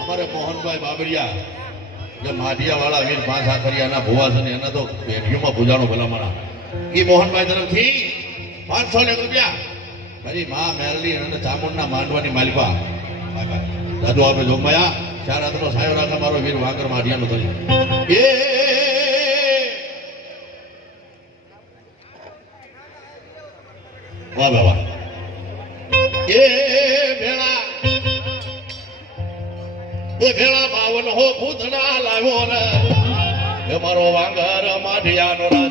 અમારે મોહનભાઈ બાબરિયા જે માઢિયા વાળા વીર પાંચ આખરિયાના ભુવા છે ને એના તો પેઢીઓમાં પૂજાણો ભલામણા એ મોહનભાઈ તરફથી 500 રૂપિયા હરી મા મેરલી અને ચામુંડના માંડવાની માલિકા દાદુ આપણે જોગમાયા ચાર હાથનો સાયો રાખે મારો વીર વાંકર માઢિયાનો થઈ એ વાહ વાહ વાહ એ ભેળા બાવન હો ભૂતના લાવ્યો ને એ મારો વાંગર માઢિયાનો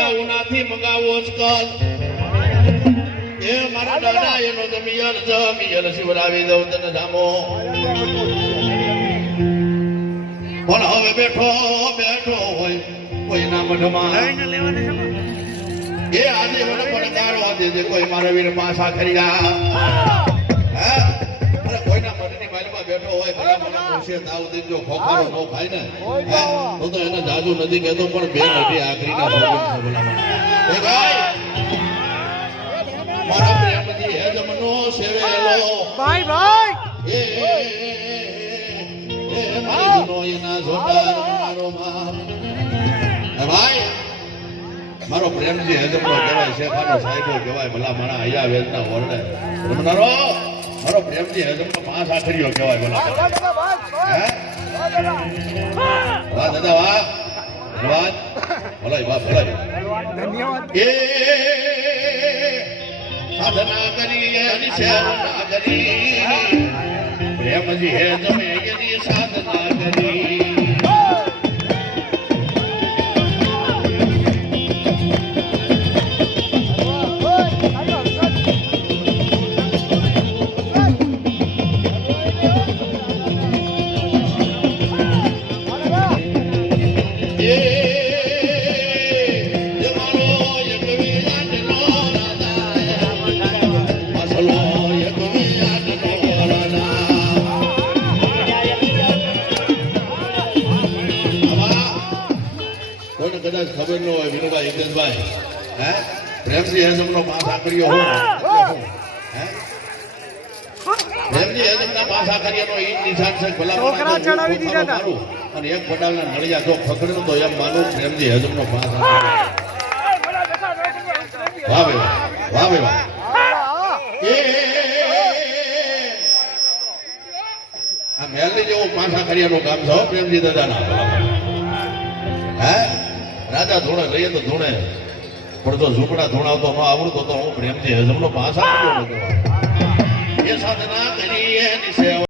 રાજા મંગાવો એ મારા દાદા એનો જમિયલ શિવરાવી દઉં તને જામો પણ હવે બેઠો હોય કોઈના મઢમાં એ આજે મને પડકારો દે કોઈ મારા વીર પાછા ખરીયા કોઈના મઢની માલમાં બેઠો હોય ભલા મને પૂછે તાવ દીજો ખોખારો નો ખાય ને તો એને જાજુ નથી કહેતો પણ બે નદી આખરીના ભગવાન છે ભલા મને મારા પ્રેમથી હે જમનો સેવેલો ભાઈ એ મારો એના જોડાર મારો ભાઈ મારો પ્રેમજી હે જમનો કહેવાય શેખાનો સાહેબો કહેવાય ભલા મારા આયા વેદના વર્ણે રમનારો મારો પ્રેમજી હે જમનો પાંચ આખરીઓ કહેવાય ભલા હે વાહ દાદા વાહ ધન્યવાદ ભલાઈ વાહ ભલાઈ ધન્યવાદ એ સાધના કરી અને સેવા કરી પ્રેમજી હે તમે એની સાધના કરી કદાચ ખબર ન હોય વિનુભાઈ હિતેશભાઈ હે પ્રેમજી હેજમનો પાંચ આખરીઓ હો હે પ્રેમજી હેજમના પાંચ આખરીઓનો ઈ નિશાન છે ભલા છોકરા ચડાવી દીધા હતા અને એક પડાલના નળિયા જો ખખડ્યું તો એમ માનું પ્રેમજી હેજમનો પાંચ આખરીઓ વાહ ભાઈ વાહ એ આ મેલની જેવું પાંચ આખરીયાનું કામ છે પ્રેમજી દાદાના હે રાજા ધૂણે લઈએ તો ધૂણે પણ તો ઝૂંપડા ધૂણાવતો ન આવડતો તો હું પ્રેમથી હજમનો પાછા એ સાધના કરી એની સેવા